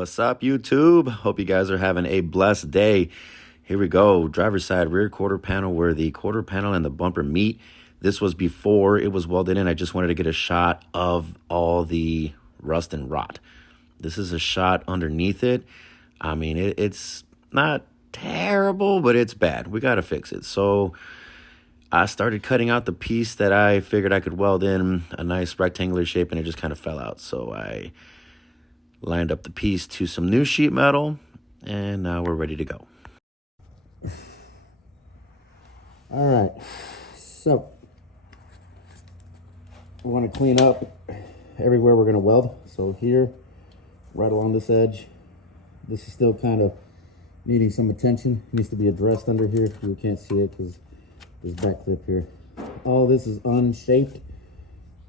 What's up, YouTube? Hope you guys are having a blessed day. Here we go. Driver's side rear quarter panel where the quarter panel and the bumper meet. This was before it was welded in. I just wanted to get a shot of all the rust and rot. This is a shot underneath it. I mean, it's not terrible, but it's bad. We got to fix it. So I started cutting out the piece that I figured I could weld in a nice rectangular shape, and it just kind of fell out. So I lined up the piece to some new sheet metal, and now we're ready to go. All right, so we want to clean up everywhere we're going to weld. So here, right along this edge, this is still kind of needing some attention. It needs to be addressed under here. You can't see it because this back clip here. All this is unshaped.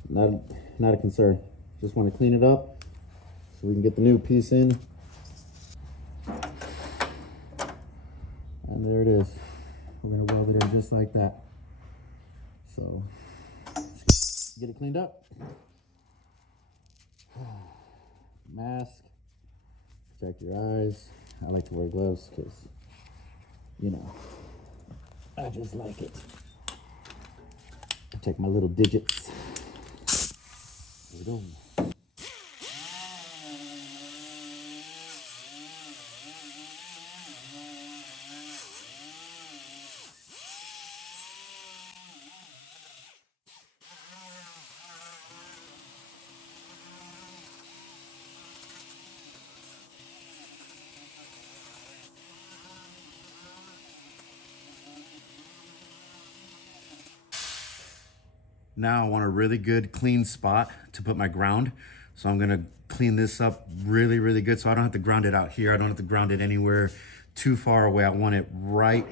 Not a concern. Just want to clean it up so we can get the new piece in. And there it is. We're going to weld it in just like that. So, get it cleaned up. Mask. Protect your eyes. I like to wear gloves because, you know, I just like it. Protect my little digits. There we go. Now I want a really good clean spot to put my ground. So I'm gonna clean this up really, really good so I don't have to ground it out here. I don't have to ground it anywhere too far away. I want it right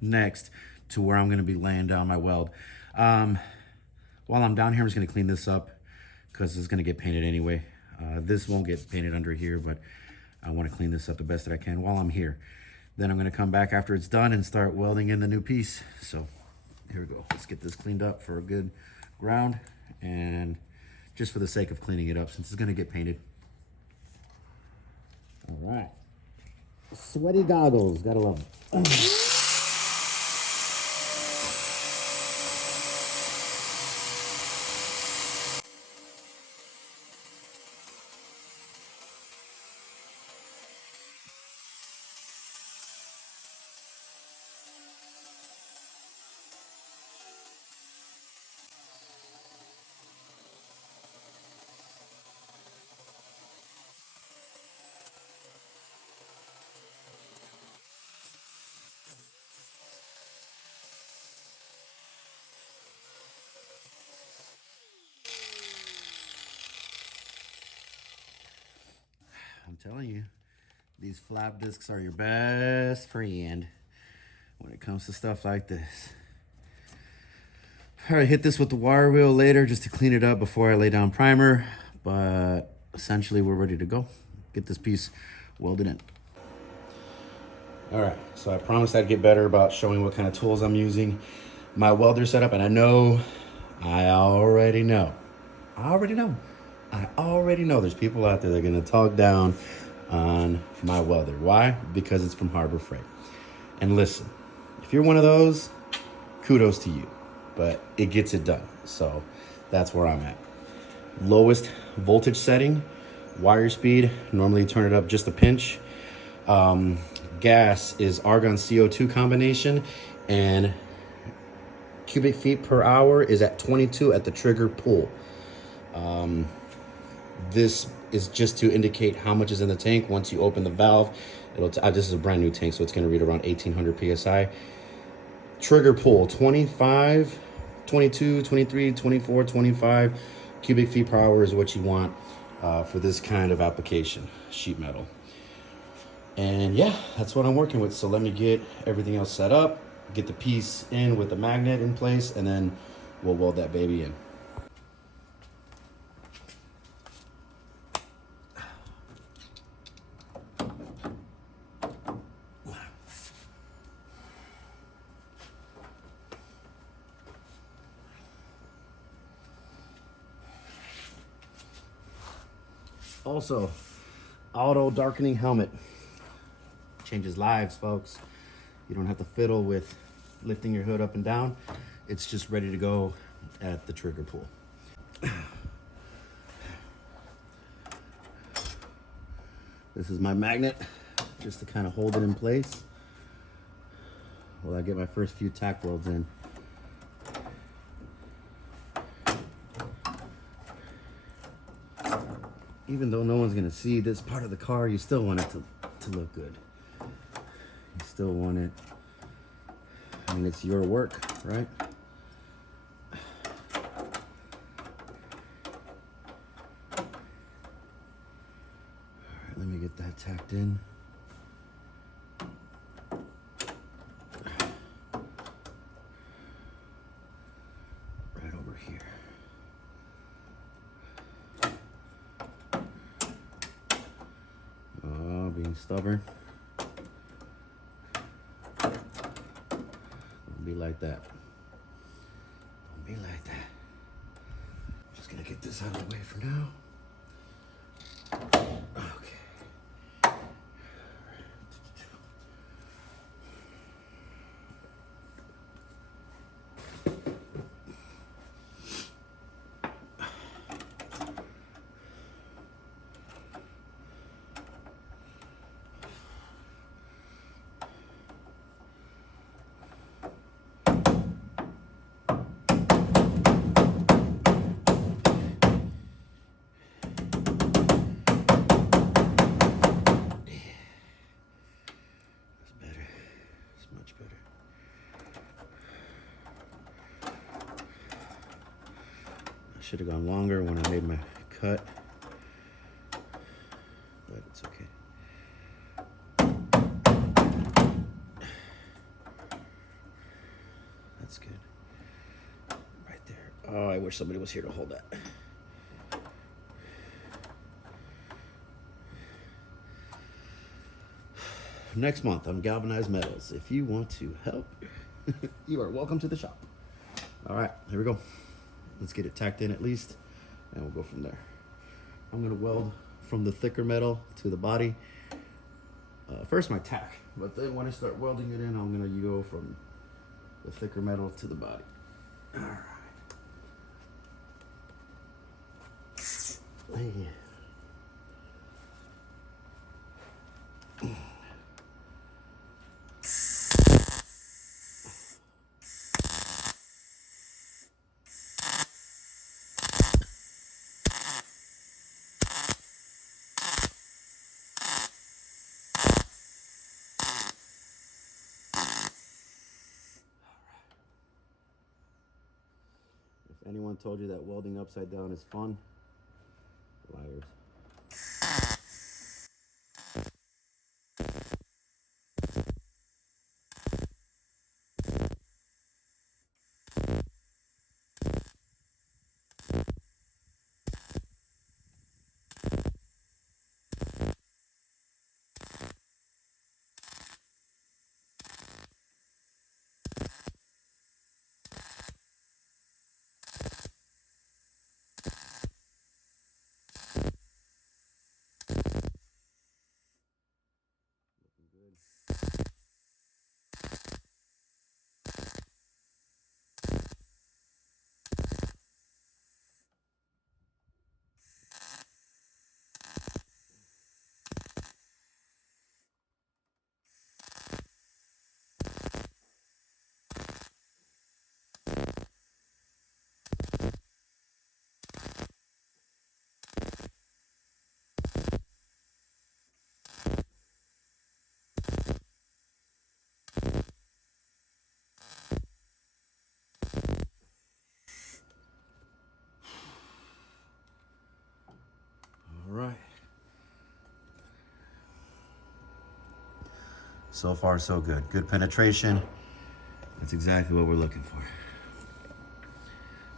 next to where I'm gonna be laying down my weld. While I'm down here, I'm just gonna clean this up because it's gonna get painted anyway. This won't get painted under here, but I wanna clean this up the best that I can while I'm here. Then I'm gonna come back after it's done and start welding in the new piece. So here we go. Let's get this cleaned up for a good ground, and just for the sake of cleaning it up since it's going to get painted. All right, sweaty goggles, gotta love them. I'm telling you, these flap discs are your best friend when it comes to stuff like this. All right, hit this with the wire wheel later just to clean it up before I lay down primer, but essentially we're ready to go. Get this piece welded in. All right, so I promised I'd get better about showing what kind of tools I'm using. My welder setup, and I already know there's people out there that are gonna talk down on my welder. Why? Because it's from Harbor Freight. And listen, if you're one of those, kudos to you, but it gets it done. So that's where I'm at. Lowest voltage setting, wire speed, normally turn it up just a pinch. Gas is argon CO2 combination, and cubic feet per hour is at 22 at the trigger pull. This is just to indicate how much is in the tank. Once you open the valve, this is a brand new tank, so it's going to read around 1800 psi. Trigger pull 25, 22, 23, 24, 25 cubic feet per hour is what you want for this kind of application, sheet metal. And yeah, that's what I'm working with. So let me get everything else set up, get the piece in with the magnet in place, and then we'll weld that baby in. Also, auto darkening helmet. Changes lives, folks. You don't have to fiddle with lifting your hood up and down. It's just ready to go at the trigger pull. This is my magnet, just to kind of hold it in place while I get my first few tack welds in. Even though no one's gonna see this part of the car, you still want it to look good. You still want it, I mean, it's your work, right? Let me get that tacked in. Right over here. Oh, being stubborn. Don't be like that. Don't be like that. Just gonna get this out of the way for now. Should have gone longer when I made my cut, but it's okay. That's good. Right there. Oh, I wish somebody was here to hold that. Next month on Galvanized Metals. If you want to help, you are welcome to the shop. All right, here we go. Let's get it tacked in at least, and we'll go from there. I'm gonna weld from the thicker metal to the body. First my tack, but then when I start welding it in, I'm gonna go from the thicker metal to the body. All right. Yeah. If anyone told you that welding upside down is fun, liars. So far, so good. Good penetration. That's exactly what we're looking for.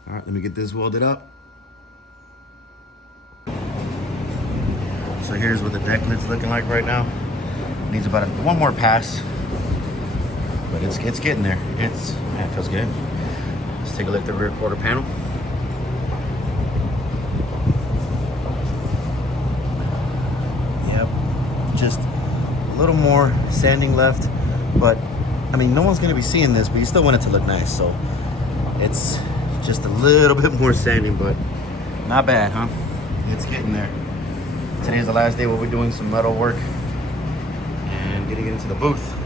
All right, let me get this welded up. So here's what the deck lid's looking like right now. Needs about one more pass, but it's getting there. It feels good. Let's take a look at the rear quarter panel. Yep. just a little more sanding left. But I mean, no one's gonna be seeing this, but you still want it to look nice. So it's just a little bit more sanding, but not bad, huh? It's getting there. Today's the last day we'll be doing some metal work and getting into the booth.